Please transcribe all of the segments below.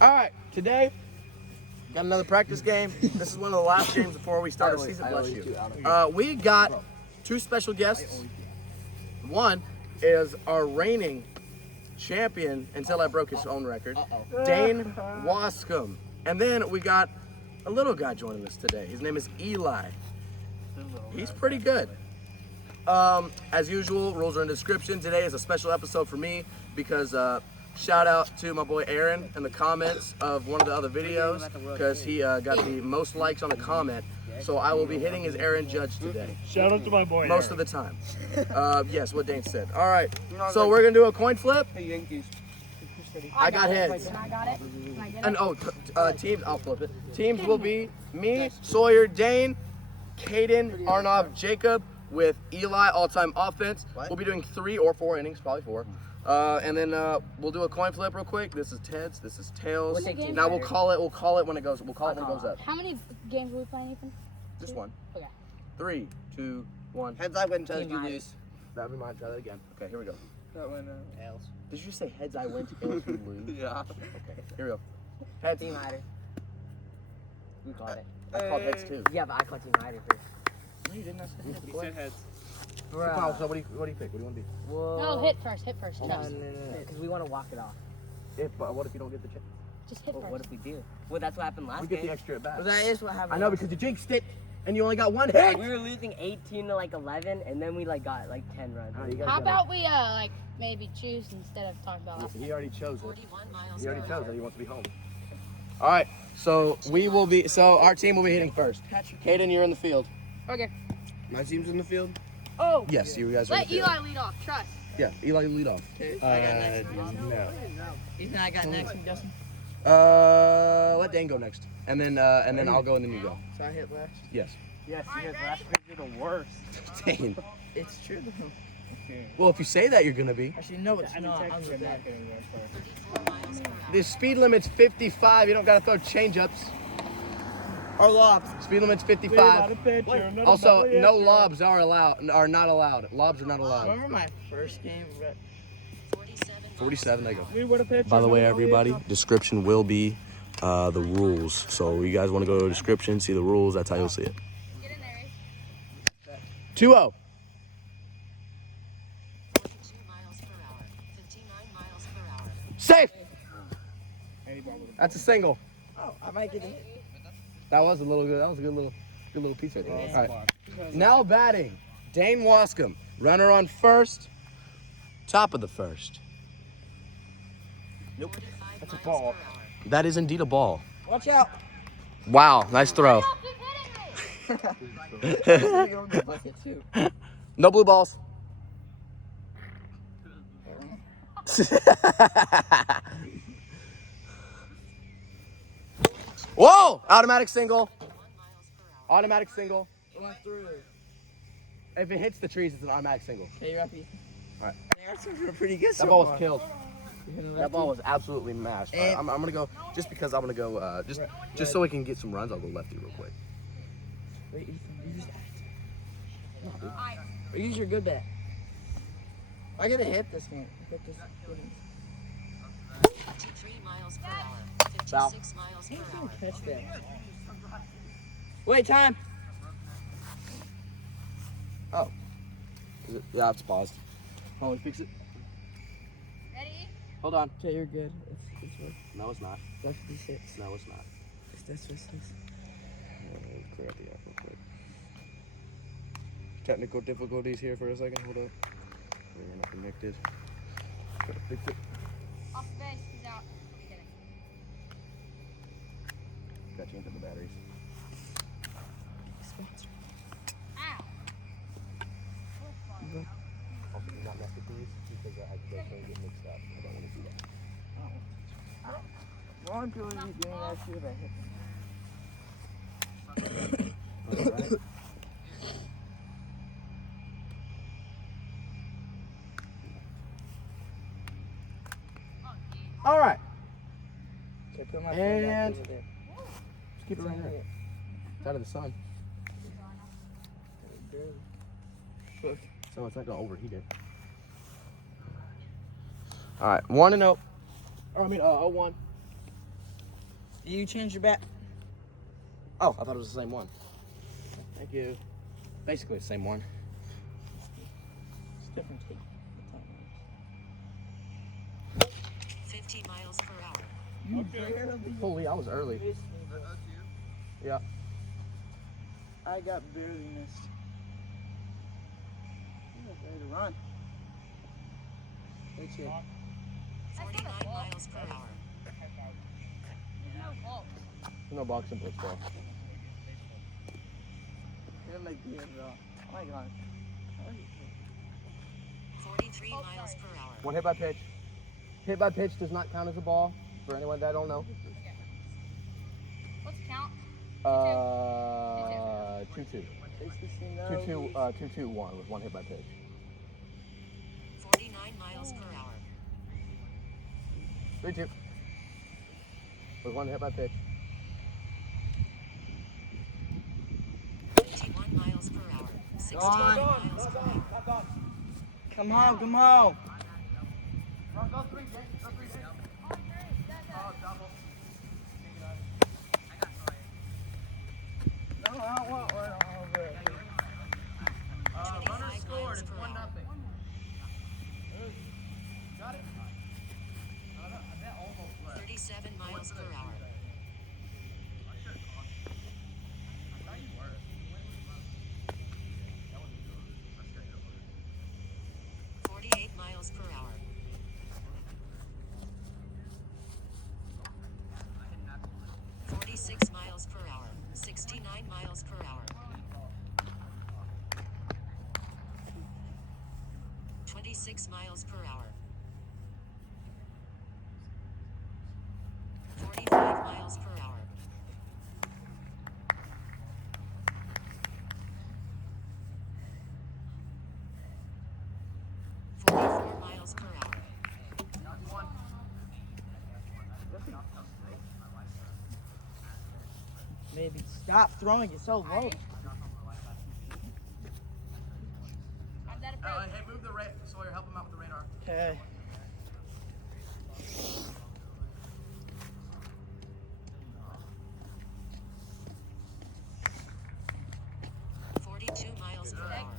All right, today, got another practice game. This is one of the last games before we start our season. Bless you. We got two special guests. One is our reigning champion until I broke his own record, Dane Wascom. And then we got a little guy joining us today. His name is Eli. He's pretty good. As usual, rules are in the description. Today is a special episode for me because shout out to my boy Aaron in the comments of one of the other videos because he got the most likes on a comment. So I will be hitting his Aaron Judge today. Shout out to my boy Most of the time. Yes, what Dane said. All right, so we're going to do a coin flip. Yankees. I got heads. I got it. Can I get And it? teams, I'll flip it. Teams will be me, Sawyer, Dane, Caden, Arnav, Jacob, with Eli, all-time offense. We'll be doing 3 or 4 innings, probably 4. And then we'll do a coin flip real quick. This is heads, this is tails. Now we'll call it when it goes. We'll call it when it goes up. How many games are we playing, Ethan? Just one. Okay. 3, 2, 1. Heads I win, tails you lose. That'll be mine. Try that again. Okay, here we go. That one, tails. Did you just say heads I win, tails you lose? Yeah. Okay, here we go. Heads. Team Hyder. You called it. I called heads too. Yeah, but I called Team Hyder first. No, you didn't. He said heads. So what do you pick? What do you want to do? Whoa. No, hit first. No, Trust. because we want to walk it off. What if you don't get the chance? Just hit Well, first. what if we do? Well, that's what happened last We get game. the extra at bat. Well, that is what happened. I know because you jinxed it, and you only got 1 hit. We were losing 18 to like 11, and then we like got like 10 runs. How about we like maybe choose instead of talking about last He already chose it. He already chose that he wants to be home. All right, so our team will be hitting first. Caden, you're in the field. Okay. My team's in the field. Oh. Yes, you guys are in Let the field. Eli lead off. Trust. Yeah, Eli, you lead off. No. Ethan, I got next. Justin. Let Dane go next, and then I'll go and then you go. So I hit last? Yes. Yes, because last week you're the worst. Dane. It's true though. Okay. Well, if you say that, you're gonna be. Actually, no, it's I know, I'm you're good. not getting there first. The speed limit's 55. You don't gotta throw change-ups. Or lobs. Speed limit's 55. Also, no lobs are not allowed. Lobs are not allowed. Remember my first game? 47, they go. We would have pitched. By the way, everybody, description will be the rules. So you guys want to go to the description, see the rules, that's how you'll see it. Get in there. 2-0. 42 miles per hour, 59 miles per hour. Safe. That's a single. Oh, I might get it. That was a little good. That was a good little piece right there. All right. Now batting, Dane Wascom. Runner on first. Top of the first. Nope. That's a ball. That is indeed a ball. Watch out. Wow, nice throw. You're going to bucket too. No blue balls. Whoa! Automatic single. Automatic single. It went through. If it hits the trees, it's an automatic single. Hey, you're happy. All right. You're pretty good. That ball was killed. That ball was absolutely mashed. All right, I'm gonna go just because I'm gonna go just so we can get some runs. I'll go lefty real quick. Wait, Ethan, you just or use your good bat. I gotta hit this game. Hit this. 53 miles per hour, Foul. 56 miles per Can't hour. even catch that. Wait, time. Oh. Is it? Yeah, it's paused. Hold on, fix it. Ready? Hold on. Okay, you're good. It's what? No, it's not. That's 56. No, it's not. That's 56. Clear up the app real quick. Technical difficulties here for a second. Hold up. We're not connected. Gotta fix it. Off base. He's out. I'm kidding. Gotta change up the batteries. Ow. Also, do not mess with these because they can get mixed up. I don't want to do that. Why aren't people doing that shit if I hit them? Alright. All right. So I put my And- phone back over there. Just keep it right there. It's out of the sun, so it's not gonna overheat it. All right, 1-0. I mean, 0-1. You changed your bat? Oh, I thought it was the same one. Thank you. Basically the same one. It's different. 50 miles per hour. Holy, I was early. Yeah. I got barely missed. You look ready to run. Hey, Chip. 49 miles per hour. No boxing football. You're like the oh my god. 43 miles per hour. One hit by pitch. Hit by pitch does not count as a ball, for anyone that don't know. What's the count? 2-2. 2-2. 2-2-1 with one hit by pitch. 49 miles per hour. 3-2. With one hit by pitch. 51 miles per hour. 16 miles per hour. Come on, come on. Go three, Jake. Go three, Jake. Oh, double. No, I don't want one over it. Runner scored. It's 1-0. Got it? 37 miles per hour. 48 miles per hour. 46 miles per hour. 69 miles per hour. 26 miles per hour. 45 miles per hour. 44 miles per hour. Maybe stop throwing it so low. Hey, move the radar. Sawyer, help him out with the radar. Okay. Miles per hour.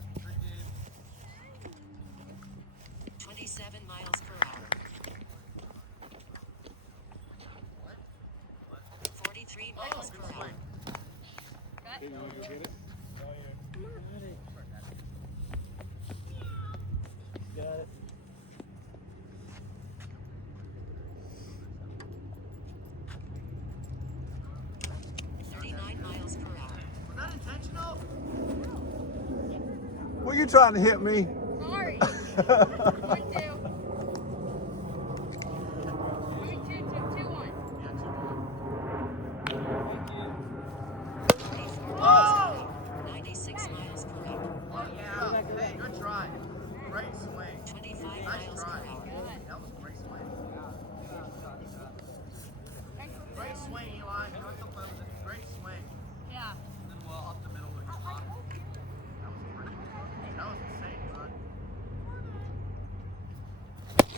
27 miles per hour. 43 miles per hour. Got it. Miles per hour. Was that intentional? Were you trying to hit me? Sorry. 1-2. I mean 2-1. Yeah, 2-1. 44 miles per hour. 96 miles per hour. Oh, yeah. Hey, good try. Great swing. 25 Nice miles try. per hour. That was a great swing. Great swing, Eli. Great swing. Yeah. Then well up the middle with your body. That was insane, son.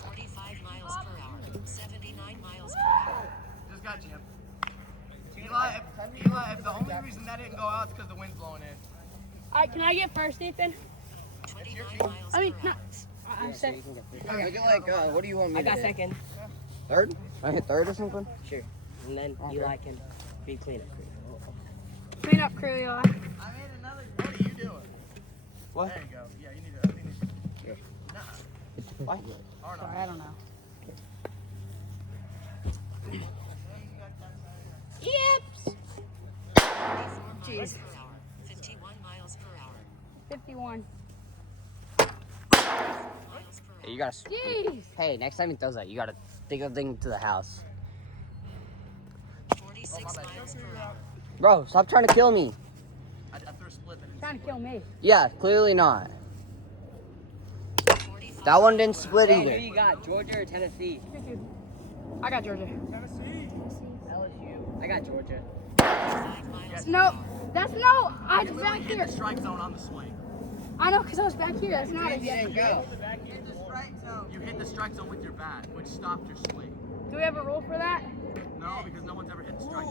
45 miles per hour. 79 miles per hour. Just got Jim. Eli, if the only reason that didn't go out is because the wind's blowing in. Alright, can I get first, Ethan? 29 miles I mean, per no. hour. I'm second. Make it like, what do you want me I to got do? second. Third? I hit third or something? Sure. And then Eli can be cleanup crew. Clean up crew, Eli. I made another. What are you doing? What? There you go. Yeah, you need to. Here. Nah. Why? Or not. Sorry, I don't know. Yips! 44 miles per hour. 51 miles per hour. 51. miles per Hey, hour. you gotta. Jeez! Hey, next time he does that, you gotta take a thing to the house. 46 miles per hour. Bro, stop trying to kill me. I threw a split. Trying to kill me. Yeah, clearly not. 45 That one didn't split Hey, who either. you got, Georgia or Tennessee? I got Georgia. LSU. I got Georgia. 5 miles per No, hour. that's no. I was You back literally hit here. the strike zone on the swing. I know, because I was back here. That's not it. go. You hit the strike zone with your bat, which stopped your swing. Do we have a rule for that? No, because no one's ever hit the strike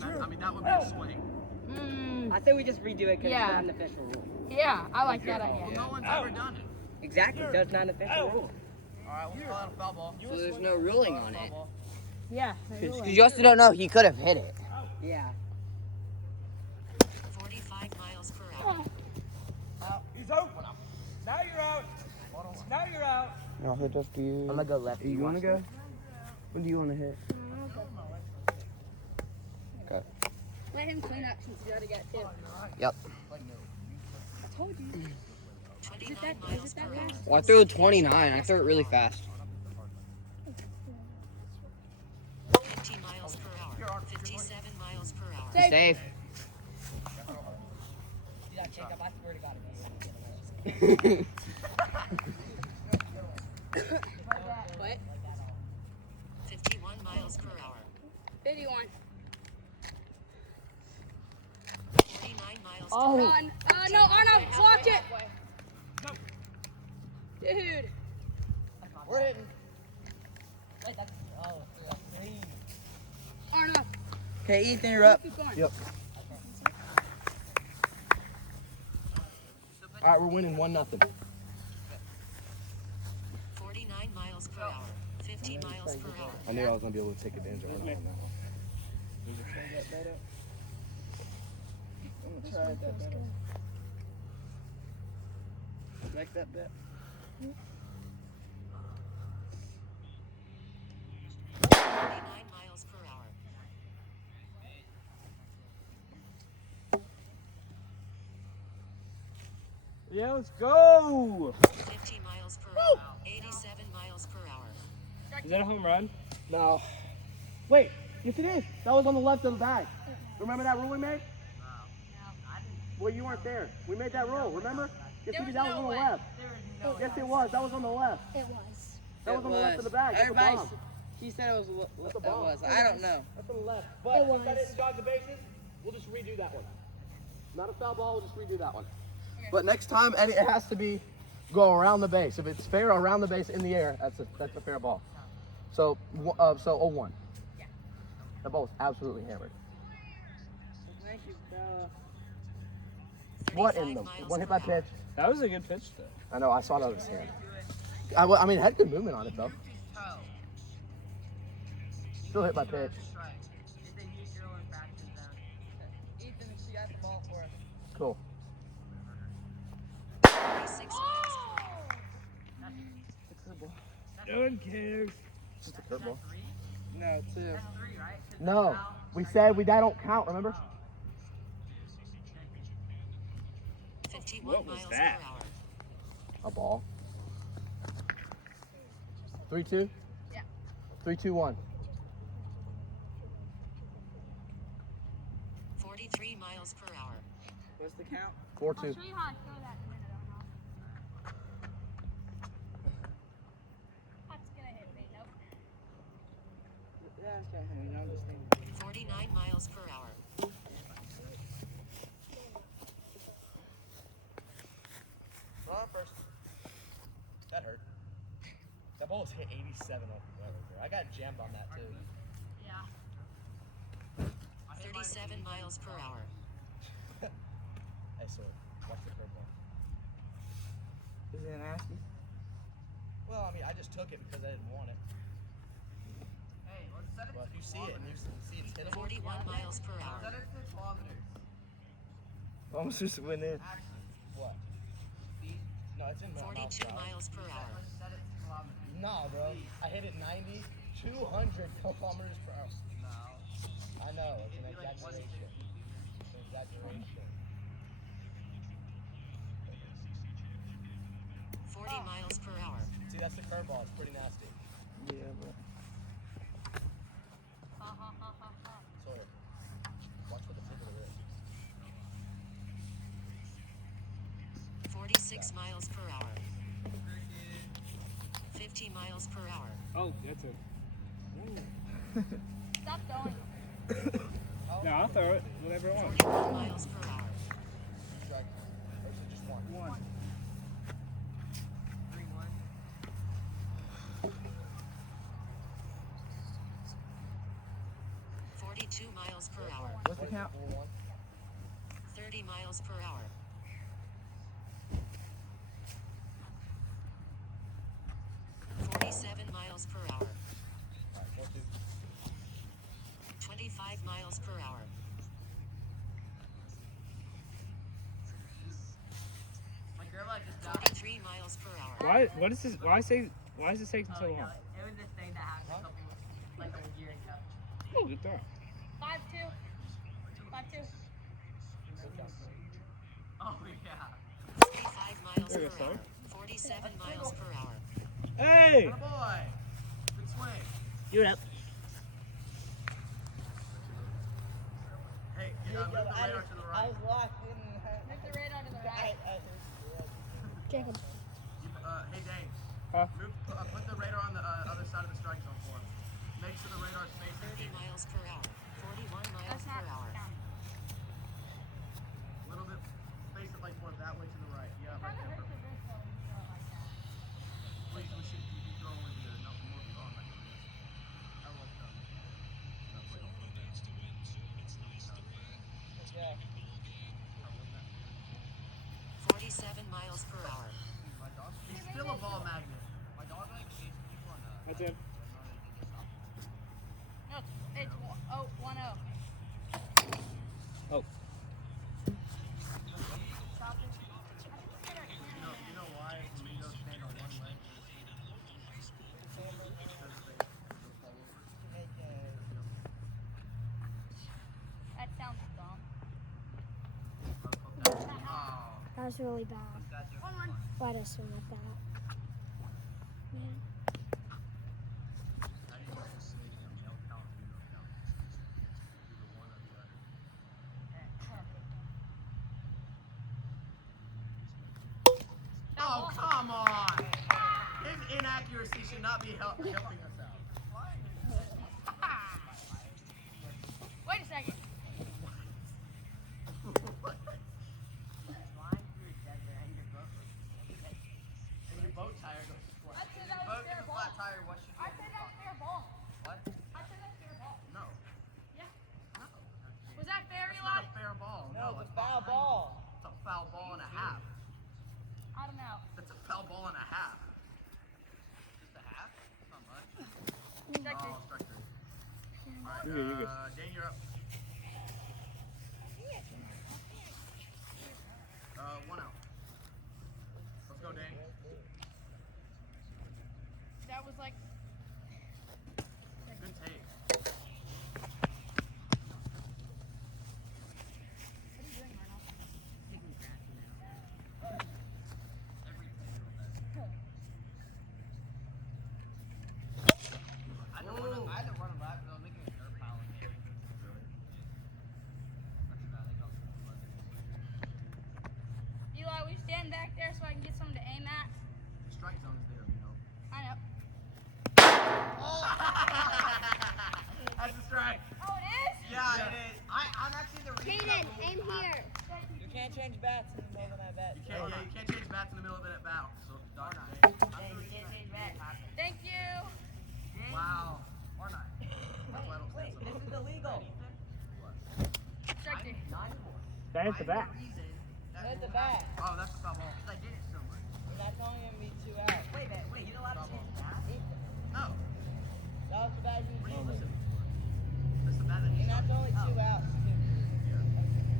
but that would be a swing. I say we just redo it because Yeah. it's not an official rule. Yeah, I like that idea. Well, no one's ever done it. Exactly, so it's not an official rule. All right, we'll call out a foul ball. So there's no ruling on it. Yeah. Because you also don't know, he could have hit it. Yeah. 45 miles per hour. He's open. Now you're out. Now you're out. I'll hit up to you. I'm gonna go left. You want to go? When do you want to hit? Okay. Let him clean up since you gotta get two. Yep. I told you. 29 miles per hour. Well, I threw a 29. I threw it really fast. 50 miles per hour. 57 miles per hour. Safe. What? 51 miles per hour. 51. 49 miles per Oh. hour. Run. No, Arnold, block it. Dude. We're hitting. Arnold, Okay, Ethan, you're up. keep going. Yep. All right, we're winning 1-0. 49 miles per hour. 50 miles per hour. I knew I was gonna be able to take advantage of it on that one. Make that bet. 49 miles per hour. Yeah, let's go. 50 miles per hour. 87 miles per hour. Is that a home run? No. Wait, yes it is. That was on the left of the bag. Remember that rule we made? Well, you weren't there. We made that rule, remember? Yes, we did. That was on the left. Yes, it was. That was on the left. It was. That was on the left of the bag. That's a Everybody, bomb. he said it was. That's a It bomb. was. I don't know. That's on the left. It But was. if that didn't jog the bases, we'll just redo that one. Not a foul ball, we'll just redo that one. But next time, it has to be go around the base. If it's fair around the base in the air, that's a fair ball. So 0-1. Yeah. The ball was absolutely hammered. Thank you, bro. What in the 35 one hit miles by per hour. pitch? That was a good pitch, though. I know, I saw that with his hand. I mean, it had good movement on it though. Still hit by pitch. Ethan, she got the ball for us. Cool. 36 miles per hour. No one cares. Just a curveball. No, 2. No, we said that don't count. Remember? 51 What was miles that? per hour. A ball. 3-2. Yeah. 3-2-1. 43 miles per hour. What's the count? 4-2. I'll show you how I throw that in a minute, Arnold. That's gonna hit me. Nope. Yeah, it's got him. I'm just thinking. 49 miles per hour. First. That hurt. That ball was hit 87 off the weather. I got jammed on that too. Yeah. 37 miles per hour. I saw it. Watch the curveball. Is it nasty? Well, I mean, I just took it because I didn't want it. Well, if you see it and you see it's hittable. 41 miles per hour. Almost just went in. What? No, it's in 42 miles per hour. Nah, bro. I hit it 90, 200 kilometers per hour. No. I know. It's an exaggeration. It's an exaggeration. 40 miles per hour. See, that's the curveball. It's pretty nasty. Yeah, but. Sawyer, watch for the tip of the wrist. 46 miles per hour. 50 miles per hour. Oh, that's it. Stop throwing. No, I'll throw it. Whatever I want. 41 miles per hour. Strike. Or is it just one? One. 42 miles miles per hour. What's the count? 30 miles per hour. 47 miles per hour. 25 miles per hour. 43 miles per hour. Why? What is this? Why is it taking so long? It was this thing that happened a couple, like a year ago. Oh, good throw. 5-2. 5-2. Oh yeah. 45 miles There you per go, hour. 47 miles per hour. Hey! Good boy. Good swing. Do it up. Hey, move the radar to the right. was locked in. Move the radar to the right. Jacob. Hey, Dane. Huh? Put the radar on the other side of the strike zone for him. Make sure the radar's facing 30 miles per hour. 41 miles That's per not hour. counting. a little bit. Face it like more that way to the right. Yeah, right Kinda there. hurts your wrist though when you throw it like that. Please, we should be throwing with the no more on like this. I love that. That's like a little bit. 47 miles per hour. He's still a ball magnet. My dog likes chasing people on That's it. No, it's 1-0. Oh. You know why Flamingos stand on one leg? That sounds dumb. Oh. That was really bad. Why does swim like that? Man. Oh, come on! His inaccuracy should not be helping us out. Wait a second. And your boat tire goes flat. I said that was Boat fair is a ball. flat tire. What should I said that's fair ball. What? I said that's fair ball. No. Yeah. No. Was that fair, It's Eli? not a fair ball. No, it's a it's foul behind ball. you. It's a foul ball and a half. I don't know. That's a foul ball and a half. Just a half? Not much. Check Oh, this. strike three. Alright, You're good, you're good. Dan, you're up. 1 out. Let's go, Dan. That was like. Good take. What are you doing, Arnold? I had to run a lap because I was making a dirt pile in here. Really? That's bad. I got Eli, will you stand back there so I can get something to aim at? the strike zone is there, you know. I know. That's a strike. Oh, it is? Yeah, it is. I'm actually the reason. Kaden, aim here. You can't change bats in the middle of that bat. You can't, you can't change bats in the middle of it at bounce. So, Dr. Thank you. Wow. Or not. That's why I don't stand so This close. is illegal. Strike three. That hit the back. Hit the bat. Oh, that's a foul ball. I did it so much. And that's only going to be 2 out. Wait a minute. Wait, you're allowed to change the bat? No. That was the bat you What are you used. listening for? That's the bat that And you that's only 2 outs, too.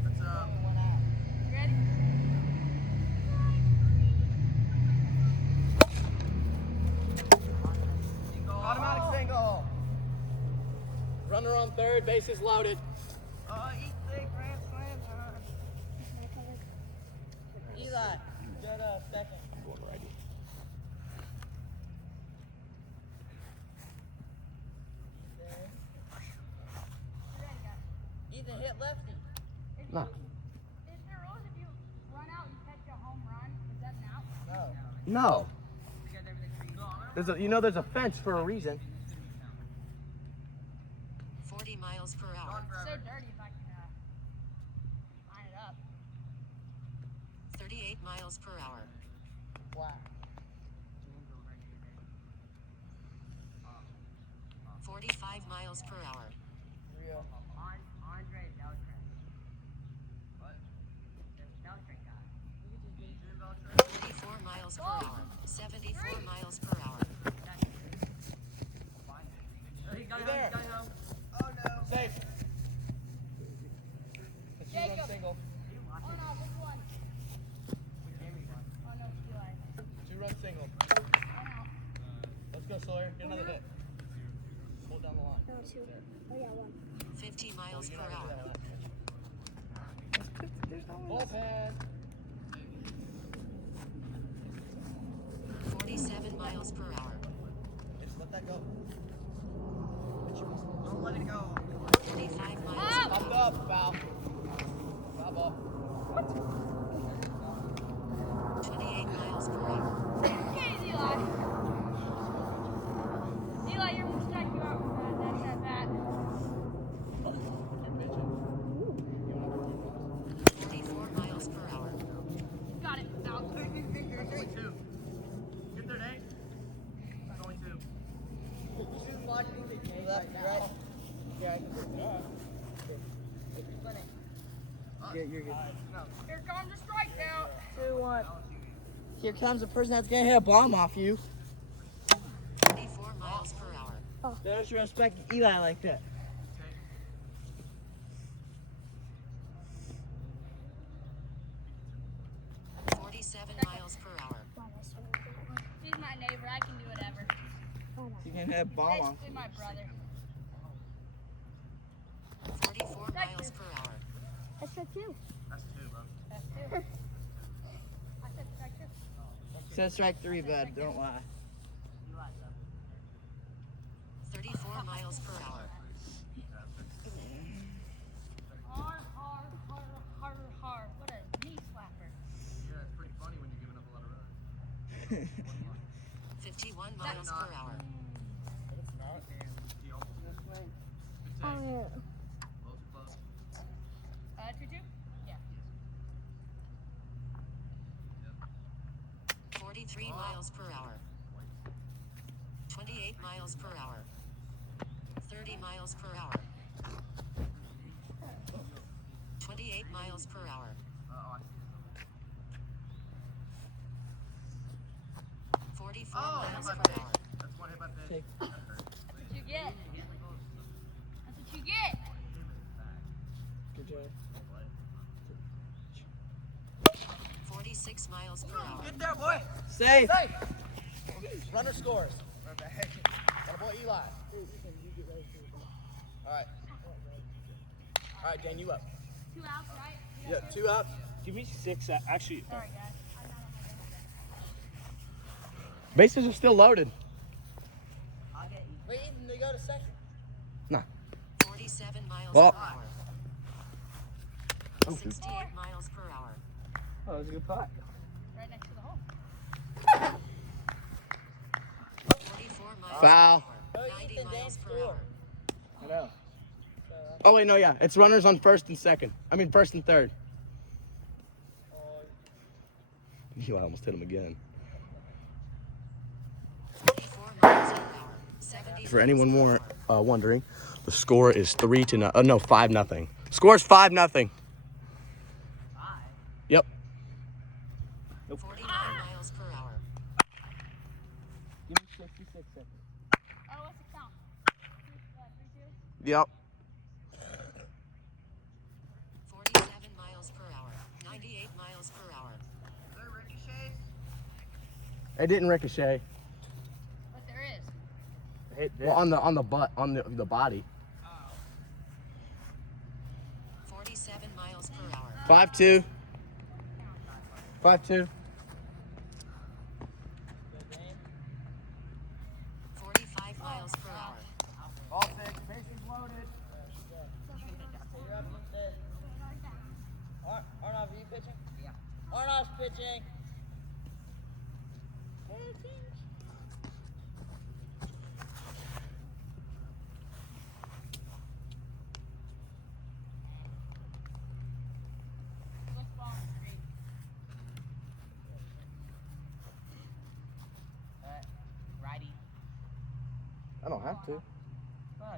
That's Only 1 out. You ready? automatic single. Runner on third, bases loaded. Eat the grand slam, huh? Eli, go to second. Ethan, hit lefty. No. Is there rules if you run out and catch a home run? Is that an out? No. No. There's a fence for a reason. 40 miles per hour. It's so dirty if I can line it up. 38 miles per hour. Wow. 45 miles per hour. Real. Oh yeah, 1. 50 miles per hour. Bullpen. 47 miles per hour. Just let that go. Don't let it go. 35 miles per Up, hour. up, foul. Foul ball. 28 miles per hour. Okay, Eli. Eli, you're gonna strike you out with that. That's that bat. 44 miles per hour. Got it. Out. That's only 2. Get there, Nate. That's only 2. Left, right. Yeah, you're good. Here comes the strikeout. 2-1. Here comes the person that's gonna hit a bomb off you. 34 miles per hour. Don't respect Eli like that. 47 miles per hour. He's my neighbor. I can do whatever. You can hit a bomb off. Basically my brother. 44 miles per hour. That's for 2. That's 2, bro. That's 2. I said strike 2. Says strike 3, bud. Don't lie. 34 miles per hour. Hard, hard, hard, hard, hard. What a knee slapper. Yeah, it's pretty funny when you're giving up a lot of runs. 51 miles per hour. Oh, Close. 2-2? Yeah. 43 miles per hour. 28 miles per hour. 30 miles per hour. 28 miles per hour. 44 miles per hour. That's one hit by pitch. That's what you get. That's what you get. Good job. 46 miles per hour. Get there, boy. Safe. Runner scores. Got a boy Eli. All right, Dan, you up. 2 outs, right? Yeah, 2 outs. Give me 6. Actually, Sorry, guys. I'm not on my Bases are still loaded. Wait, Ethan, they go to second. 47 miles Well- per hour. 68 miles per hour. Oh, that was a good putt. right next to the hole. 44 miles Foul. per hour. 90 miles per hour. I know. Oh, wait, no, yeah. It's runners on first and second. I mean, first and third. Eli almost hit him again. 44 miles per hour. 70 For anyone miles more per hour. wondering, the score is 5-0. Score's 5-0. Yep. 49 miles per hour. Give me 66 seconds. Oh, what's the count? 3-2? Yep. 47 miles per hour. 98 miles per hour. It didn't ricochet. But there is. Well, on the butt, on the body. 47 miles per hour. 5-2. 5-2. 45 miles per hour. Ball fixed. Bases loaded. Arnold, are you pitching? Yeah. Arnold's pitching. Let's ball on the street. Righty. I don't have to. Oh,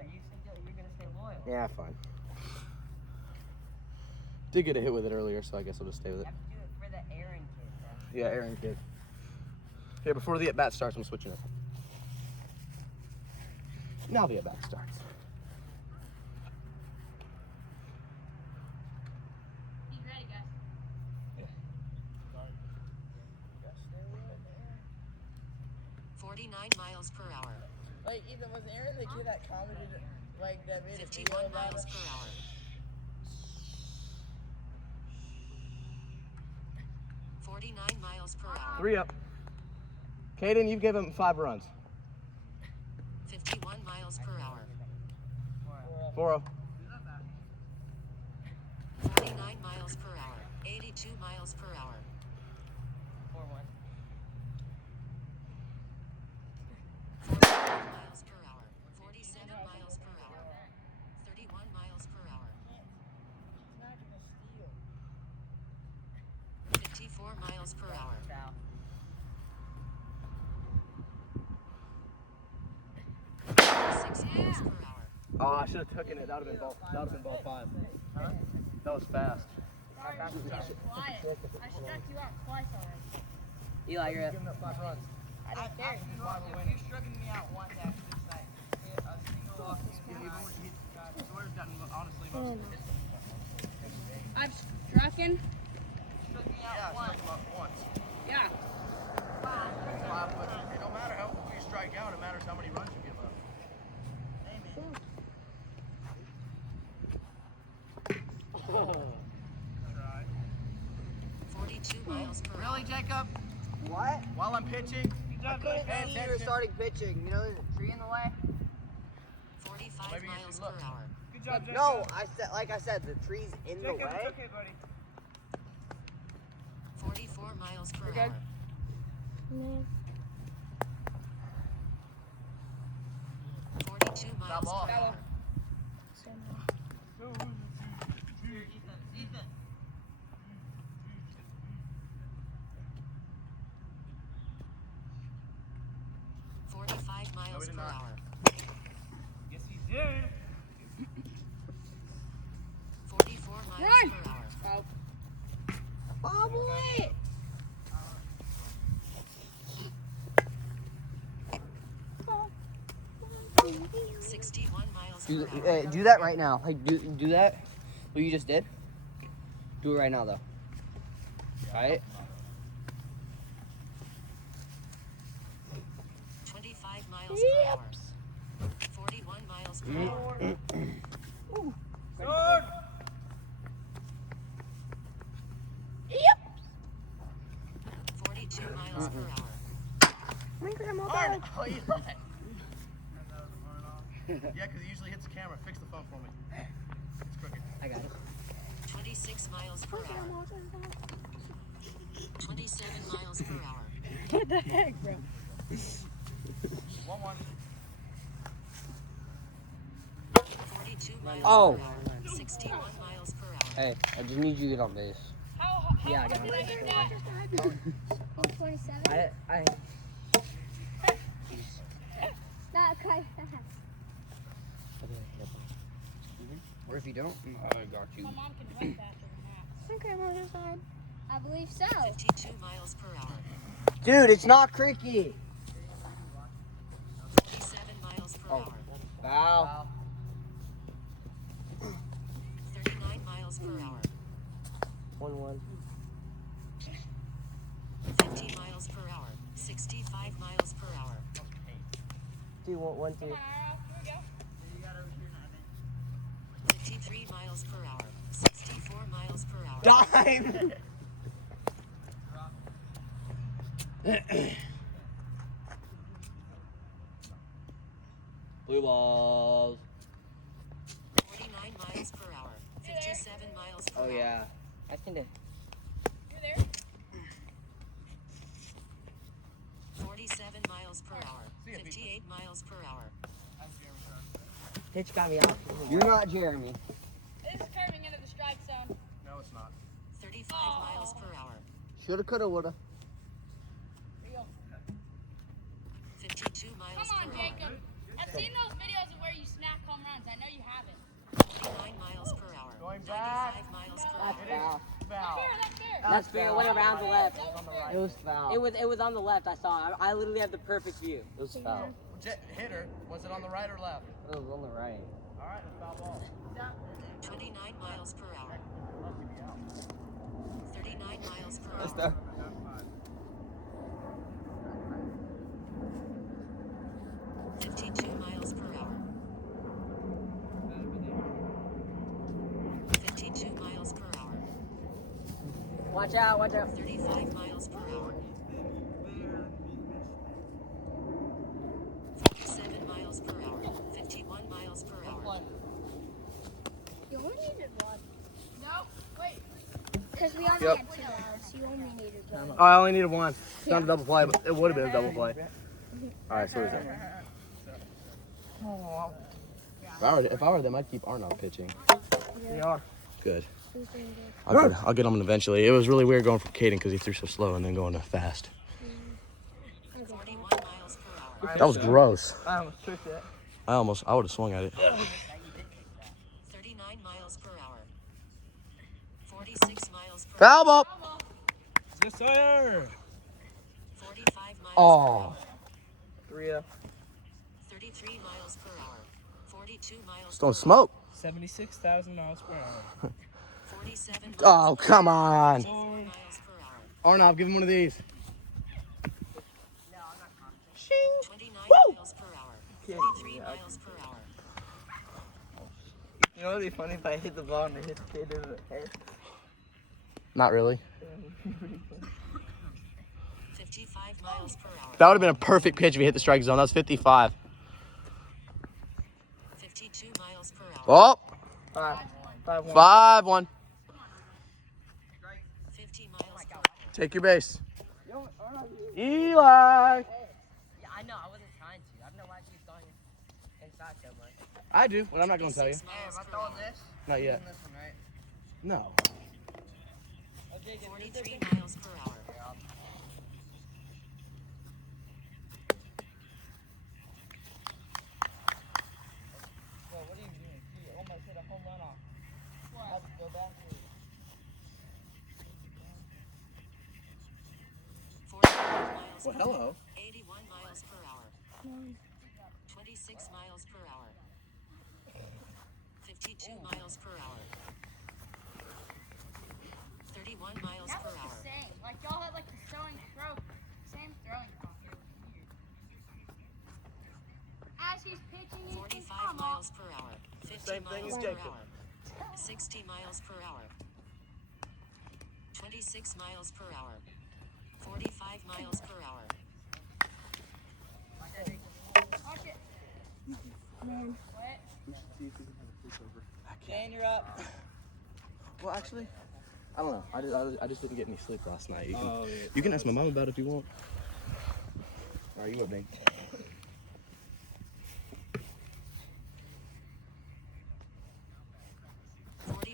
you said you're gonna stay loyal. Yeah, fine. Did get a hit with it earlier, so I guess I'll just stay with it. You have to do it for the Aaron kid, though. Yeah, Aaron kid. Here, before the at-bat starts, I'm switching it. Now the at-bat starts. He's ready, guys. 49 miles per hour. Wait, Ethan, was Aaron the kid that commented like that video. 51 miles per hour. 49 miles per hour. 3 up. Caden, you've given him 5 runs. 51 miles per hour. 4-0. 49 miles per hour. 82 miles per hour. 45 miles per hour. 47 miles per hour. 31 miles per hour. 54 miles per hour. 6 miles per hour. Oh, I should have taken it. That would have been ball 5. That was fast. Sorry, I struck you out twice already. Eli, you're up. Give him that 5 runs. I don't dare. You're striking me out one dash this night. A single off. Sawyer's gotten honestly most of his. I've struck him. Struck me Yeah, out once. struck him out once. Yeah. 5, but it don't matter how you strike out. It matters how many runs you give up. Tried. 42 miles per hour. Really, Jacob? What? While I'm pitching, I couldn't Pay see you were attention. starting pitching. You know, there's a tree in the way. 45 Maybe you miles should per look. hour. Good job, Jacob. No, like I said, the tree's in the Jacob, way. it's okay, buddy. 44 miles per Okay. hour. No. 42 miles ball. per hour. So no. Ethan. 45 miles did per not. hour. Yes, he did. 44 miles Run! per hour. Bobble it! 61 miles Do, per hour. do that right now. Like, do that. What you just did. Do it right now, though. Alright? 25 miles per hour. 41 miles per hour. Sword. 42 miles per hour. Arn! Oh, you lied. Yeah, because it usually hits the camera. Fix the phone for me. It's crooked. I got it. 26 miles per hour. 27 miles per hour. What the heck, bro? 1-1. 42 miles Oh. per hour. 61 miles per hour. Hey, I just need you to get on base. How Yeah, I got did it. I hit that? 27? I Not quite fast. Or if you don't, I got you. My mom can run faster than that. Okay, I'm on your side. I believe so. 52 miles per hour. Dude, it's not creaky. 57 miles per Oh. hour. Foul. 39 miles per hour. 1-1. 50 miles per hour. 65 miles per hour. 2-1-1-2. Here we go. 53 miles per hour. 64 miles per hour. Dime. Blue balls. 49 miles per hour. 57 miles per Oh hour. yeah. I think that. You're there. 47 miles per hour. 58 miles per hour. Pitch got me out. You're not Jeremy. This is curving into the strike zone. No, it's not. 35 miles per hour. Shoulda, coulda, woulda. 52 miles Come on, per hour. Jacob. I've seen those videos of where you smack home runs. I know you haven't. 49 miles per hour. Going back. 95 miles per That's hour. foul. Foul. That's fair. That's fair. It went around the left. It was foul. It was on the left. I saw. I literally had the perfect view. It was foul. Hitter, was it on the right or left? It was on the right. All right, foul ball. 29 miles per hour. 39 miles per hour. 52 miles per hour. Watch out, watch out. 35 miles per hour. 47 miles per hour. 51 miles per hour. You only needed one. No, wait. Because we only Yep. had 2 hours. You only needed one. Oh, I only needed one. It's not a double play, but it would have been a double play. All right, so what is that? If I were them, I'd keep Arnold pitching. They are. Good. Who's doing good? I'll get him eventually. It was really weird going from Caden because he threw so slow and then going to fast. 41 miles per hour. That was gross. I almost tricked it. I would have swung at it. 39 miles per hour. 46 miles per Foul ball. Yes, sir. 45 miles Oh. 3-0. 33 miles per hour. 42 miles Just don't smoke. 76,000 miles per hour. 47 miles Oh, come on. miles per hour. Arnold, give him one of these. 29 miles per hour. 33 miles per hour. You know what would be funny if I hit the ball and it hit the kid in the head? Not really. 55 miles per hour. That would have been a perfect pitch if he hit the strike zone. That was 55. 52 miles per hour. Oh, 5-1. 5-1. 50 miles per hour. Take your base. Eli. Yeah, I know. I wasn't trying to. I don't know why she's going inside so much. I do, but I'm not going to tell you. 56 miles Am I per throwing hour. this? Not yet. This one, right? No. 43 miles per hour. Bro, what are you doing? You almost hit a home run off. I'll go back to 45 miles Well, per hour. hello. 81 miles per hour. 26 miles per hour. 52 miles per hour. 31 miles That per was hour. the same. Like y'all had like the same throwing pocket. As he's pitching, you can 45 come miles per hour. 50 Same thing miles as per Jacob. hour. 60 miles per hour. 26 miles per hour. 45 miles per hour. Man. Shane, you're up. Well, actually, I don't know. I just didn't get any sleep last night. Oh, You can ask my mom about it if you want. Are you with me?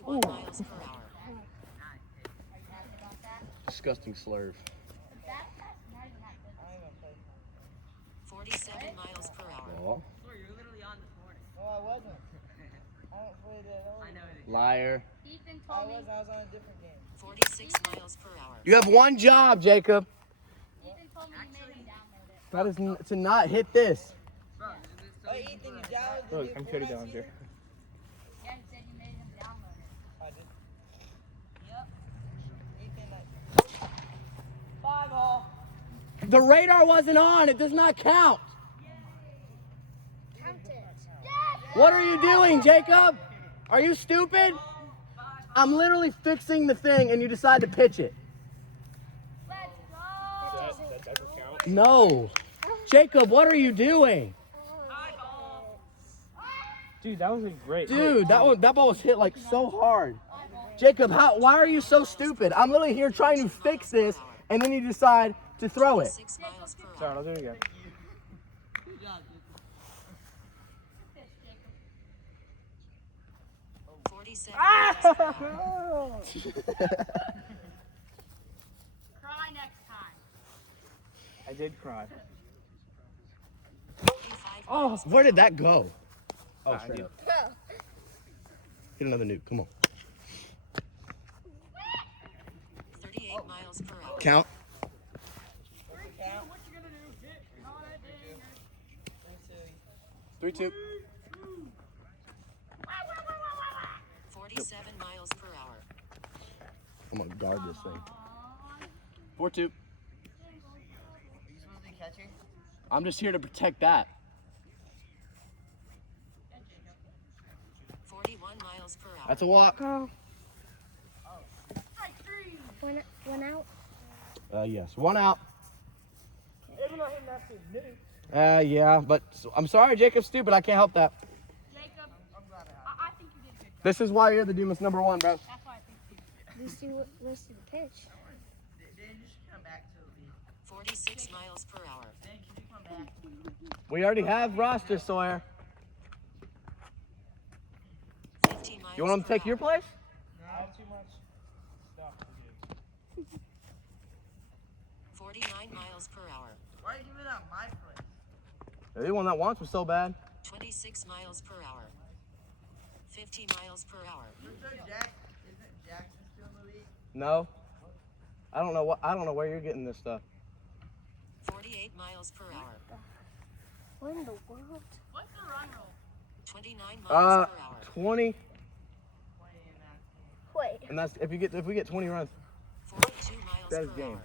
Miles per hour. Disgusting slurve. 47 miles per hour. Oh, You're literally on this morning. No, I wasn't. I don't play that over. I know it. liar. Ethan I told me. was on a different game. 46 miles per hour. You have one job, Jacob. Ethan told me you made him download it. That is to not hit this. Oh, Ethan, you downloaded the Look, new I'm Cody Fortnite Bellinger. season? Yeah, he said you made him download it. I did. Yep. Ethan, like, 5-hole. The radar wasn't on. It does not count. Count it. What are you doing, Jacob? Are you stupid? I'm literally fixing the thing and you decide to pitch it. Let's go. That doesn't count. No. Jacob, what are you doing? Dude, that was a great. Dude, that ball was hit like so hard. Jacob, why are you so stupid? I'm literally here trying to fix this and then you decide to throw it. 6 miles per Sorry, hour. I'll do it again. 47 miles per hour. Cry next time. I did cry. 45 Oh, where did that go? Oh, Behind straight you. up. Get another nuke. Come on. 38 miles per hour. Count. Count. 3-2. 47 miles per hour. I'm gonna guard this thing. 4-2. Are you supposed to be catching? I'm just here to protect that. 41 miles per hour. That's a walk. Strike three. One out. Yes. 1 out. Yeah, but I'm sorry, Jacob's stupid. I can't help that. Jacob, I think you did good. This is why you're the Dumas number 1, bro. That's why I think you did. Let's see the pitch. 46 miles per hour. We already have roster, Sawyer. 50 miles You want him to per take your hour. place? I have too much stuff to do. 49 miles per hour. Why are you giving out my place? They're the one that wants was so bad. 26 miles per hour. 50 miles per hour. Isn't Jackson still in the league? No. I don't know where you're getting this stuff. 48 miles per hour. What in the world? What's the run roll? 29 miles per hour. 20, Wait. and that's if we get 20 runs. 42 miles That is per game. hour.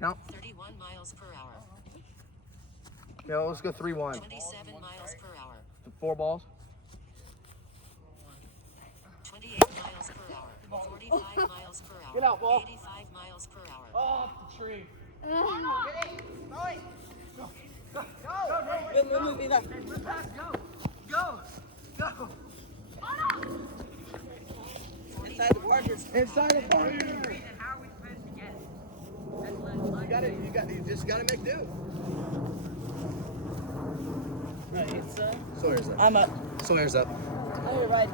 Count. 31 miles per hour. Yeah, let's go 3-1. 27 miles per hour. 4 balls. 28 miles per hour. 45 miles per hour. Get out, ball. 85 miles per hour. Off the tree. Inside the park. Inside the park. How are we supposed to get it? You just gotta make do. Right, it's Sawyer's up. I'm up. Sawyer's up. Oh, you're right.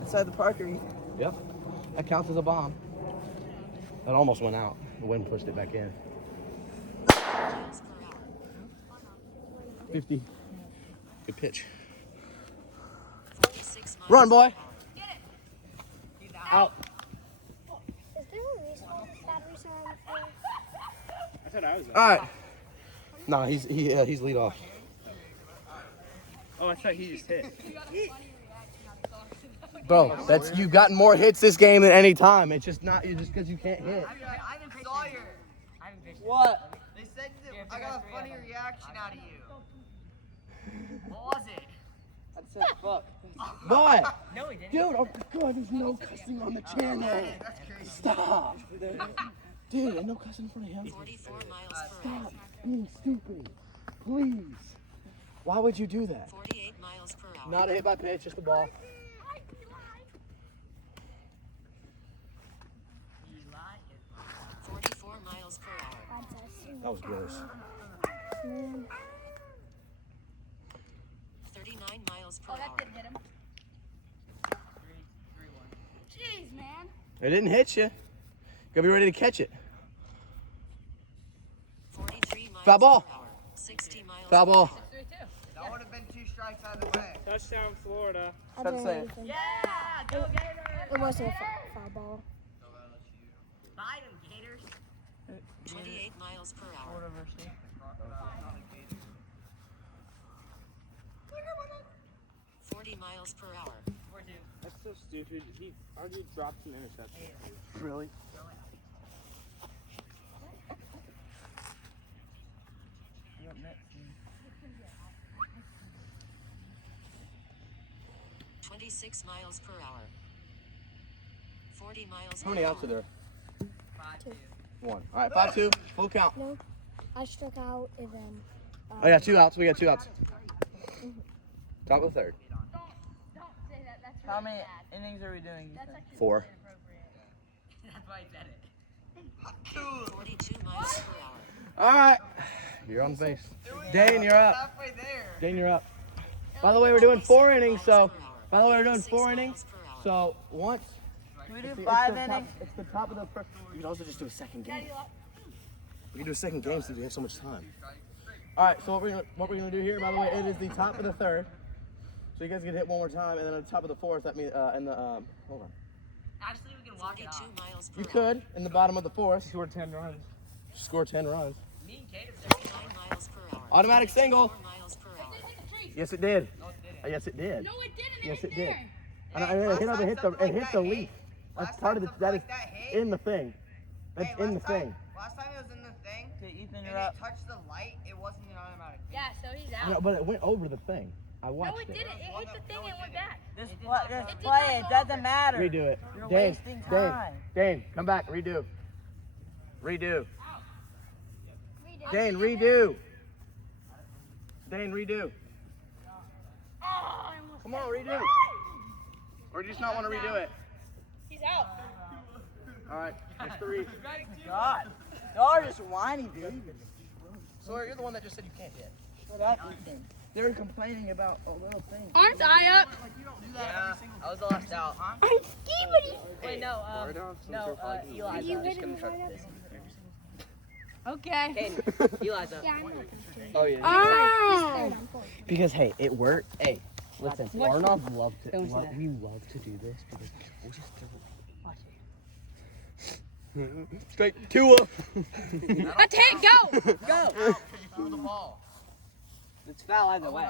Inside the Parker. Yep. That counts as a bomb. That almost went out. The wind pushed it back in. Miles per hour. 50. Good pitch. 46 miles Run, boy. per hour. Out. Is there a respawn battery sign on the floor? I thought I was up. All right. No, he's lead off. Oh, I thought he just hit. Bro, that's you've gotten more hits this game than any time. It's just not just because you can't hit. Ivan Sawyer. What? They said that I got a funny reaction out of you. What was it? I said fuck. Boy, No, he didn't. dude, oh God, there's no cussing on the channel. That's crazy. Stop. Dude, and no cussing in front of him. 44 miles per hour. Stop being stupid. Please. Why would you do that? 48 miles per hour. Not a hit by pitch, just a ball. 44 miles per hour. That was gross. 39 miles per Oh, that hour. didn't hit him. Jeez, man. It didn't hit you. Gotta be ready to catch it. 43 miles Foul ball. per hour. 60 miles Foul per ball. hour. That would have been 2 strikes out of the way. Touchdown, Florida. I Try to didn't say it. even. Yeah, go Gators. It wasn't a foul ball. Bye, them Gators. 28 miles per hour. Florida versus 40 miles per hour. That's so stupid. He already dropped an interception. Really? You're up next. 26 miles per hour. 40 miles How per many hour. outs are there? 5-2. 1. All right, 5-2. Full count. No, I struck out and then. Oh yeah, 2 outs. We got 2 outs. Top of the third. Don't say that. That's really How many bad. innings are we doing? That's actually 4. really inappropriate. That's why I said it. 42 miles per hour. All right. You're on base. Dane, you're up. Halfway there. Dane, you're up. By the way, we're doing 4 innings, so. Miles per hour. By the way, we're doing 86 4 miles innings. per hour. So once. Can we it's do the- 5 it's the top- innings? It's the top of the first. We could also just do a second game. We can do a second game since we have so much time. All right. So what we're gonna do here, by the way, it is the top of the third. So you guys can hit one more time, and then on the top of the fourth, that means hold on. Actually, we can walk it 42 off. miles per You hour. could in the bottom of the fourth Scored 10 runs. score 10 runs. Me and Kate are 39 miles per hour. Automatic single. 4 miles per hour. Yes, it did. No, it didn't. Yes, it did. No, it didn't. Yes, It it did. there. And Hey, it last hit time the something leaf. like that Leaf. That's Last part time of the something that like is that hit. in the thing. That's Hey, in the last time- thing. Last time it was in the thing, Okay, Ethan, and you're it up. touched the light, it wasn't an automatic. Yeah, so he's out. No, but it went over the thing. I No, watched it didn't. It hit the thing and went back. Just did play, not just go play over. it. Doesn't matter. Redo it. You're Dane, wasting Dane, time. Dane, come back. Redo. Redo. Redo. Dane, redo. Dane, redo. Oh, I almost Come on, redo. Or do you just not want to redo it? He's out. All right, next three. God. Y'all are just whiny, dude. Sawyer, you're the one that just said you can't hit. Shut up, Ethan. They were complaining about a little thing. Aren't I up? Yeah, I was the last out. I'm ski-buddy. Wait, no, Eli's You up. hit Just him gonna try right this. Okay. Caden, Eli's up. Yeah, I'm not going to. Oh, yeah. Oh. I'm full. Because, hey, it worked. Hey, listen, Arnov loved to, Don't say that. we love to do this because we'll just throw it. Straight Tua. That's it. Go. Go! You threw the ball. It's foul either way.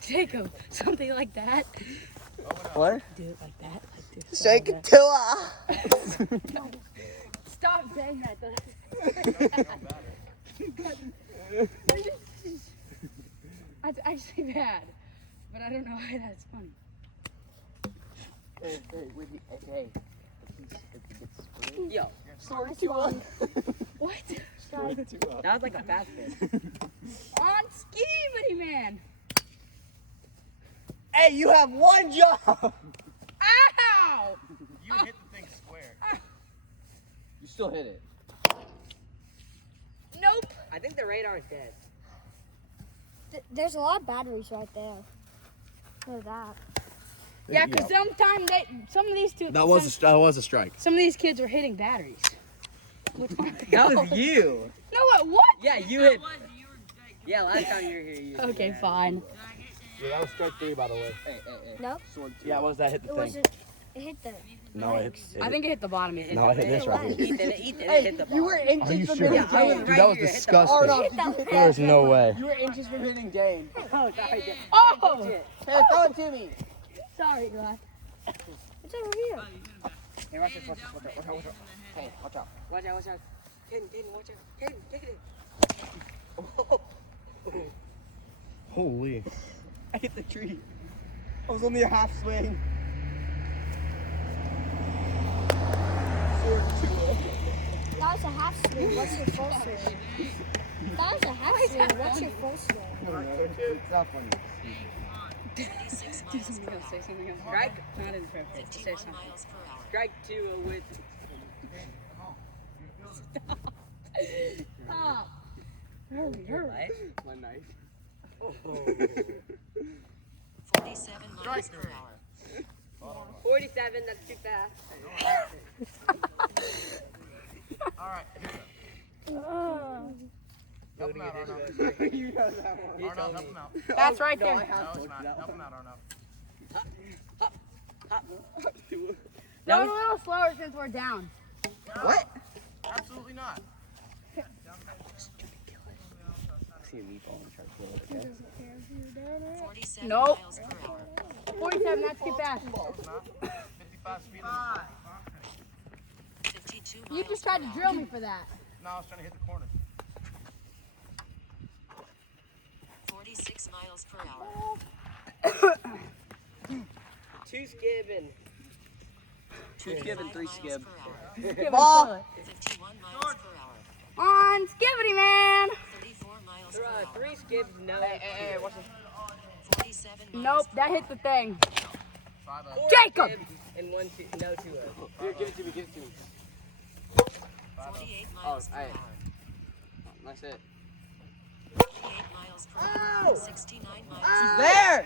Jacob, something like that. What? Do it like that. Like this. Shake it Tua! Stop saying that. That's actually bad, but I don't know why that's funny. Hey. Yo, sorry Tua. What? That was like a fast pitch. On ski, buddy man. Hey, you have one job! Ow! You hit the thing square. You still hit it. Nope. I think the radar is dead. There's a lot of batteries right there. Look at that. Yeah, because some of these two. That was a strike. Some of these kids were hitting batteries. Which one? That was you. No, what? Yeah, you hit. Yeah, last time you were here, you. Okay, fine. Yeah, that was strike 3, by the way. Hey. No, Yeah, what was that? Hit the it thing. wasn't. It hit the. No, it hit. I think it hit the bottom. It hit No, it hit this right here. Ethan, it hit the ball. You were inches Are you from sure? hitting Yeah, I was Dane. Dude, that was here, hit the disgusting. Oh, no. There's no way. You were inches from hitting Dane. Oh, sorry. Oh! Hey, throw it to me. Sorry, Eli. It's over here. Hey, watch this. Hey, watch out. Watch out. Caden, watch out. Caden, take it. Holy. I hit the tree. I was only a half swing. That was a half swing. What's your full swing? That was a half swing. What's your full swing? It's not funny. 26 Do miles something per else. Say hour. something else. Strike. Not inappropriate. Just say 51 something. miles per hour. Strike 2 with. Stop. Hurry. My knife. 47 miles per hour. 47, that's too fast. All right. Oh. Help him out, Arnold. You know that one. Arnold, help him out. That's right No, there. I have No, it's to. not. Help him out, Arnold. Go a little slower since we're down. What? Absolutely not. See a meatball and try to kill it, okay? 47 Nope. miles per hour. 47, that's too fast. No, it's not. 55 speed limit. 52 miles You just tried to per drill me for that. No, I was trying to hit the corner. 46 miles per hour. 2 skib and 3 skib. Ball. 51 miles per hour. On Skibbity, man. 34 miles per hour. 3 skibs, no. Hey, watch this. 47 miles Nope, per that hour. hit the thing. 5 4 Jacob! skibs and 1 2, no 2 Here, give it to me. 48 miles per alright. hour. That's it. 58 miles per hour. 69 miles per hour. There!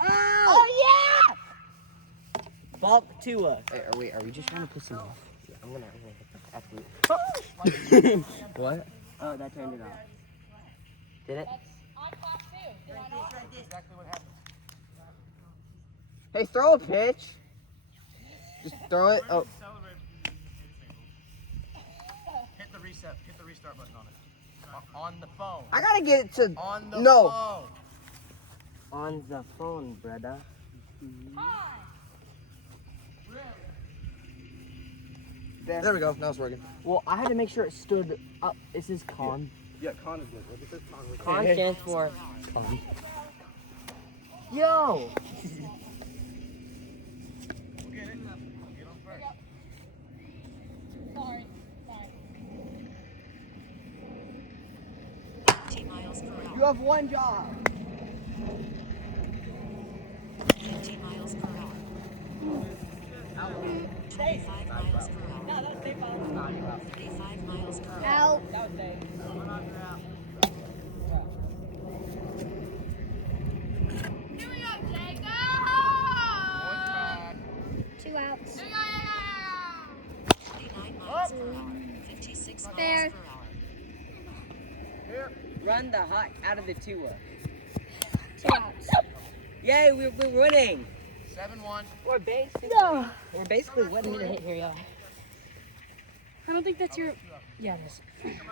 Oh yeah! Bump Tua. Hey, are we just trying to piss him off? Yeah, I'm gonna hit the athlete. What? Oh, that turned it off. Did it? Exactly what happened. Hey, throw a pitch. Just throw it. Oh, Hit the reset. Hit the restart button on it. On the phone. I gotta get it to. On the No. phone. On the phone, brother. There we go. Now it's working. Well, I had to make sure it stood up. It says con. Yeah, con is good. What is this con? Con stands for. Yo! Sorry. 50 miles per hour. You have one job. 50 miles per hour. 25 miles per hour. 35 miles per hour. Out. Here we go, Jacob! 2 outs. 49 miles per hour. 56 miles Fair. per hour. Run the hot out of the Tua. 2 outs. Yay, we're winning. 7-1. We're basically winning. Need a hit here, yo. I don't think that's your. Yeah, it is. 51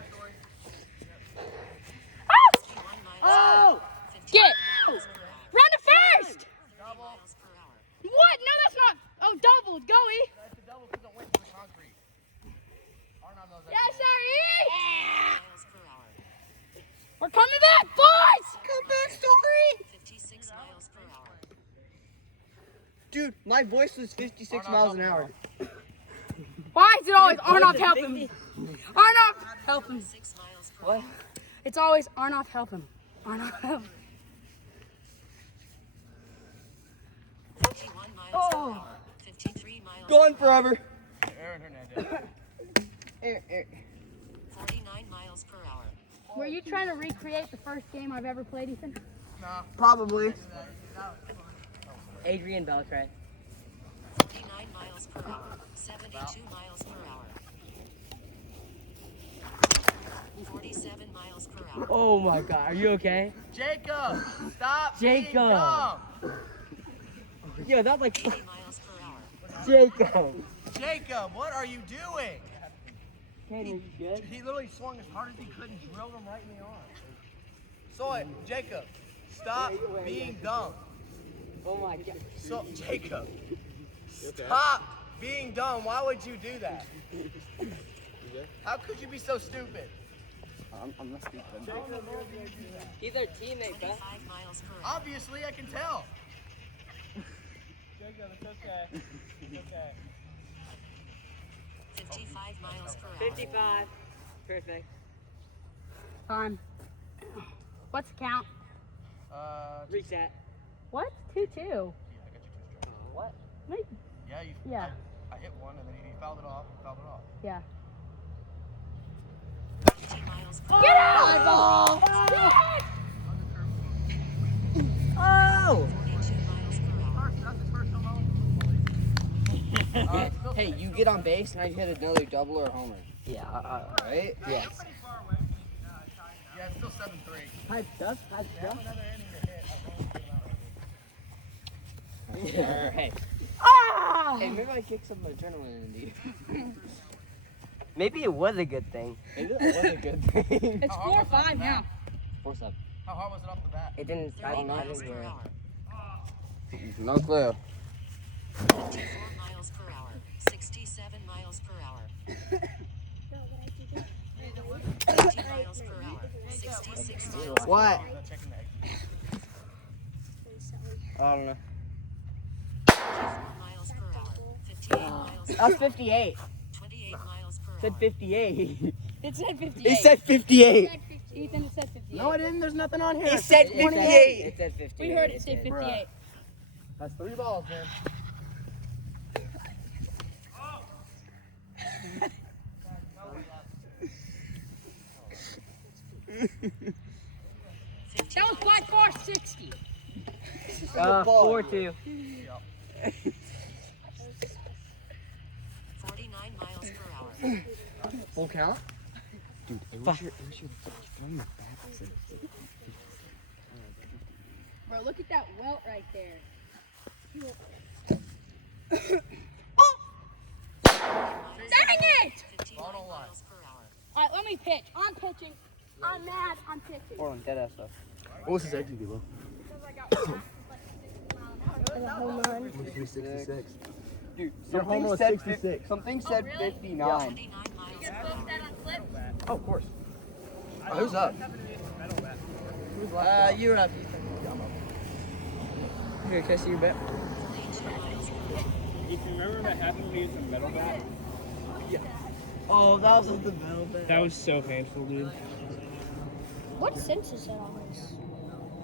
miles Oh! 50 Get! miles per hour. Run to first! 30 miles per hour. What? No, that's not. Oh, double. Go, E. That's a double because it went to the concrete. Arnon knows that. Yes, sir, E. Miles per hour. We're coming back, boys! Come back, story! 56 miles per hour. Dude, my voice was 56 miles an hour. Why is it always Arnold helping me? Arnold, help him. 6 miles per What? hour. It's always Arnold, help him. Arnold, help him. 51 miles per hour. 53 miles Going forever. Aaron Hernandez. 49 miles per hour. Were you trying to recreate the first game I've ever played, Ethan? Probably. Adrian Beltray. 59 miles per hour. 72 miles per hour. 47 miles per hour. Oh my God, are you okay? Jacob! Stop! Jacob. Being dumb. Yo, that's like 80 miles per hour. Jacob. Jacob, what are you doing? Kenny, you good? He literally swung as hard as he could and drilled him right in the arm. So, Jacob, stop being dumb. Oh my God. So, Jacob, stop being dumb. Why would you do that? How could you be so stupid? I'm not stupid. He's our teammate, bro. 25 miles per hour. Obviously, I can tell. Jacob, it's okay. It's okay. 55 miles per hour. 55. Perfect. Time. What's the count? Reset. What? 2-2. What? Wait. Yeah, Yeah. I hit one and then he fouled it off. Yeah. 50 miles per Get hour. out! Oh! 42 miles per hour. That's his first home run. Hey, you get on base and I hit another double or homer. Yeah, Right? yes. Yeah, it's still 7-3. Hype stuff, hype stuff. Another inning to hit. Hey, Ah! hey, maybe I kicked some adrenaline into you. Maybe it was a good thing. Maybe that was a good thing. It's 4-5 now. 4-7. How hard was it off the bat? It didn't. 30 I miles didn't per hear hour. No clue. 54 miles per hour. 67 miles per hour. 80 miles per hour. 66 miles per What? hour. Checking the exit. I don't know. 54 miles per hour. 58 miles per That's hour. 58. 28 miles per Said hour. 58. It said 58. It said 58. Ethan, it said 58. No, I didn't. There's nothing on here. It said 58. It said 58. We heard it say 58. That's 3 balls, man. That was by far 60. 4-2. 49 miles per hour. Full count? Dude, it was your throwing the bat. Bro, look at that welt right there. Dang it! 59 Ball don't lie. miles per hour. All right, let me pitch. I'm pitching. I'm mad. I'm pitching. Hold on, dead ass stuff. What was his exit below? Because I got whacked with like 60 miles an hour. 66. Dude, Your homer was 66. Something said 59. 29 miles You per post hour. that on clip? Oh, of course. Who's up? You're up. Here, can I see your bet? Ethan, remember what happened when we used a metal bat? Oh, that was the metal bet. That was so painful, dude. What sense is that on this?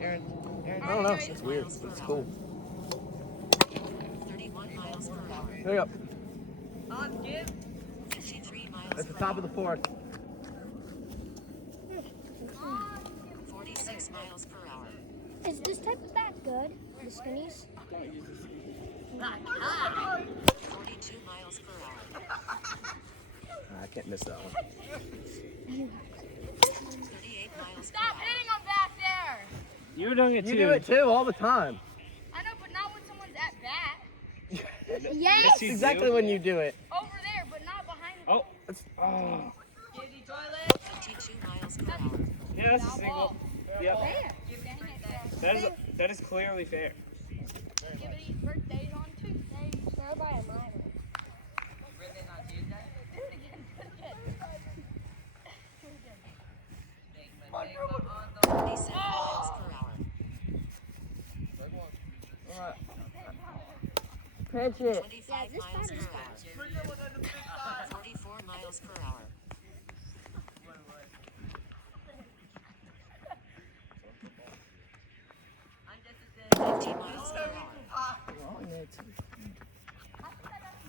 Aaron. I don't know. It's weird, but it's cool. 31 miles per hour. There you go. On, give. 53 miles At the per top of the fourth. 46 miles per hour. Is this type of bat good? The skinnies? 42 miles per hour. I can't miss that one. 38 miles per Stop hour. hitting them back there. You were doing it You too. do it too all the time. I know, but not when someone's at bat. Yes! Yes, you Exactly do. when you do it. Over there, but not behind them. Oh, Give the toilet. 52 miles per hour. yeah, that's a single. Yep. Give Danny that. That is clearly fair. Give it his birthdays on Tuesday. Throw by a minor. Birthday on Tuesday. Do it again. Do it again. Do it again. Make mistakes on the 47 miles per hour. Pitch it. 25 this miles bat per hour. 44 miles per hour. I'm just a sim. 50 miles per hour.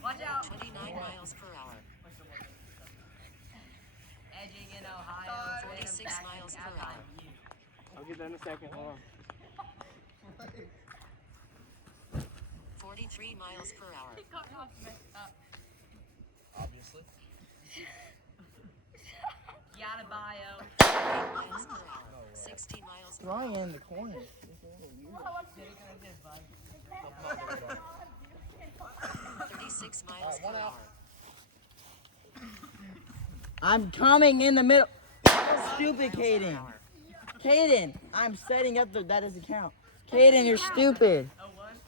Watch out. 29 miles per hour. Edging in Ohio. 46 miles per hour. I'll get that in a second. Hold on. 43 miles per hour. Cutting off messed up. Obviously. Yada bio. 8 miles per hour. 60 miles per hour. Throwing in the corner. 36 miles per hour. I'm coming in the middle. Stupid, Caden. Caden, I'm setting up the. That doesn't count. Caden, you're stupid.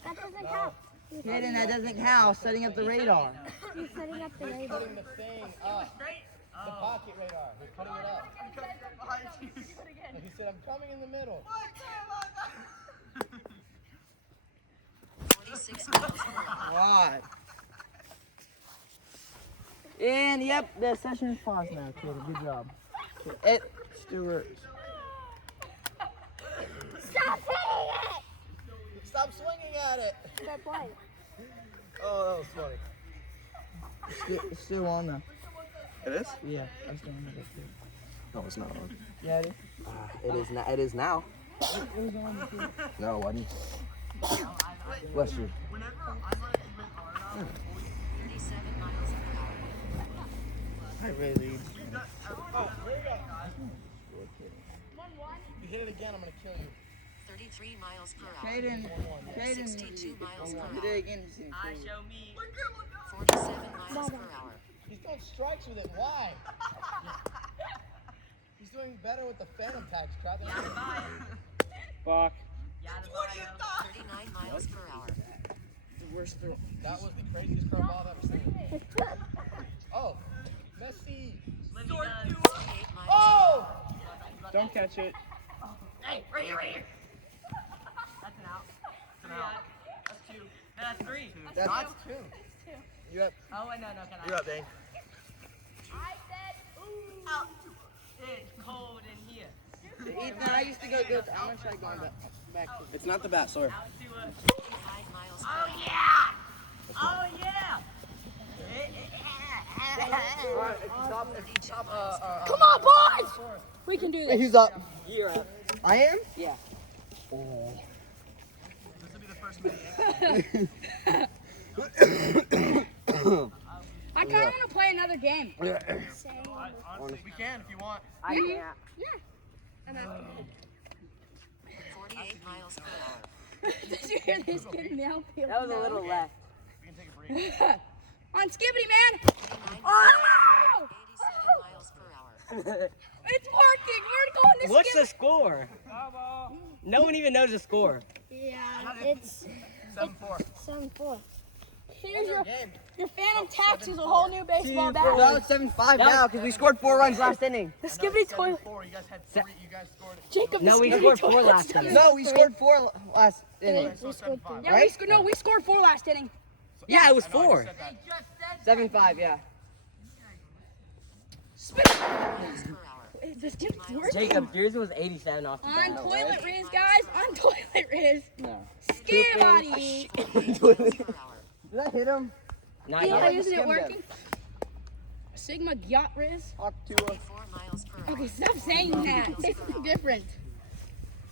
That doesn't count. Caden, that doesn't count. I was setting up the radar. You're setting up the radar. The thing up. The pocket radar. We're cutting it up. And he said, I'm coming in the middle. 46 miles per hour. God. And yep, the session is paused now, Caden. Good job. Stewart. Stop hitting it! Stop swinging at it. Stop playing. Oh, that was funny. It's still on though. It is? Yeah, I'm still on it. No, it's not on. Yeah, it is. It is now. It is now. No, it wasn't. Bless you. 37 miles per hour. I really lead. You hit it again, I'm gonna kill you. 33 miles per hour. Caden, 62 miles per you hour. did it again. He's gonna I kill you. show me. 47 miles per hour. He's throwing strikes with it. Why? He's doing better with the phantom tax crap than Yada bio. Fuck. Yada bio. 39 miles per hour. The worst throw. That was the craziest curveball I've ever seen. Oh, Messi. Livy does. 48 miles Oh! Don't catch it. Hey, right here, right here. That's an out. That's an out. That's two. No, that's three. That's two. You up? Oh, wait, no, can I? You're up, Dane. I said, ooh. Out. It's cold in here. Ethan, I used to go good. I'm gonna try going back to It's not the bat, sorry. Out to a. 55 miles per Oh, hour. yeah. Oh, yeah. Alright, it's top, Come on, boys! We can do this. Who's up? You're up. I am? I kind of want to play another game. We can if you want. I can't. Yeah. I'm after 48 miles per hour. Did you hear this kid in the outfield? That was a little left. We can take a break. On Skibbity, man! 89 Oh! 87 miles per hour. It's working! We're going to What's the Skibbity! score? No one even knows the score. Yeah, it's 7-4. 7-4. Here's your phantom tax is a whole new baseball bat. No, it's 7-5 now because we scored 4 runs last inning. The skibbity toilet. You guys had 3. You guys scored. Jacob, No, the we skibbity scored 4 toilet's last done. inning. No, we scored 4 last inning. We scored 3. Yeah, Right? we scored 4 last inning. Yeah, it was 4. Said that. 7-5, yeah. Miles per hour. This game's working. Jacob, yours was 87 off the bat. On toilet Riz, guys. On toilet Riz. No. Skibbity. Miles per hour. Did that hit him? Not Eli, yet. isn't it working? Sigma Gyat Riz. 54 miles per hour. Okay, stop saying that. Say something different.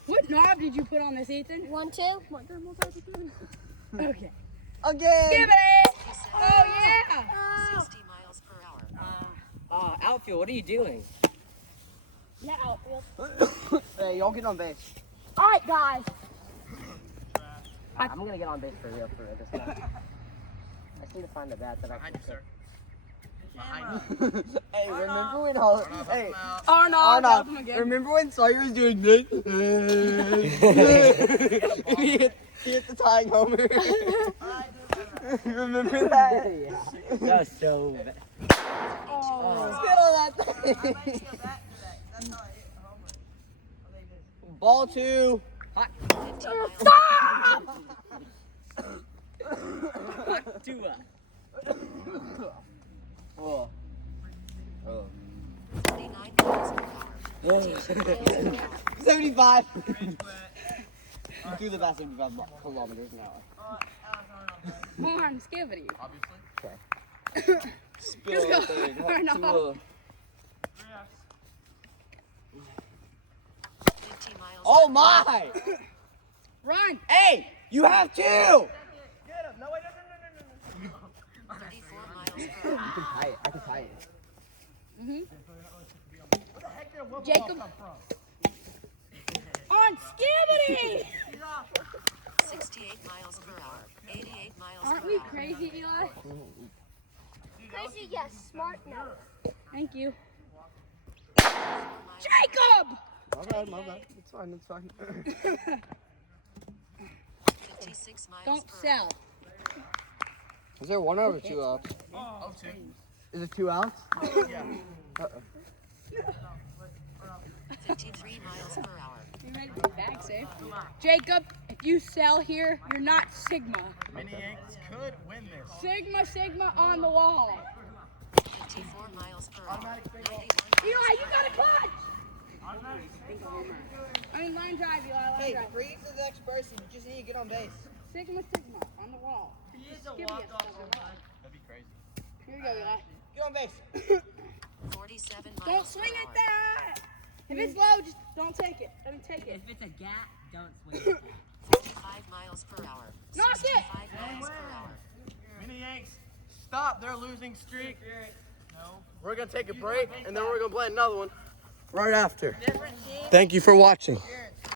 What knob did you put on this, Ethan? 1, 2. Okay. Again! Skibbity. Oh, yeah. 60 miles per hour. Outfield, what are you doing? Yeah, outfield. Hey, y'all get on base. All right, guys. I'm gonna get on base for real this time. I just need to find the bat that I Behind can you, sir. Hey, remember when Hey, Arnold. remember when Sawyer was doing this? he hit the tying homer. Remember that? Yeah. That was so bad. Spit on that thing. Ball 2. Hot. 50 miles Hot 2. Oh. 49 miles per hour. 75. Do the bat 75 kilometers an hour. Come on, Skibbity. Obviously. Spill go. thing. Hot Arnold. 2. 50 miles Oh my! Run. Hey, you have 2. Get him. No, wait, no. 34 miles per hour. I can tie it. Jacob. On Skibbity. 68 miles per hour. 88 miles Aren't per we hour. crazy, Eli? Crazy, yes. Smart, no. Thank you. 4 miles Jacob. My bad. It's fine. 56 miles Don't per sell. Is there 1 out or 2 outs? Oh, 2. Is it 2 outs? Yeah. 53 miles per hour. You ready to be bag safe? Jacob, if you sell here, you're not Sigma. Mini Yanks could win this. Sigma on the wall. 54 miles per hour. 91 Eli, you got a clutch. I mean, line drive, Eli. Line drive. freeze the next person. You just need to get on base. Sigma on the wall. That'd be crazy. Here we go, Eli. Get on base. 47 miles Don't swing per at hour. that. If it's low, just don't take it. Let me take it. If it's a gap, don't swing. 45 miles per hour. Knock it. 65 miles per hour. Mini Yanks, stop their losing streak. We're going to take a break, and then we're going to play another one right after. Thank you for watching.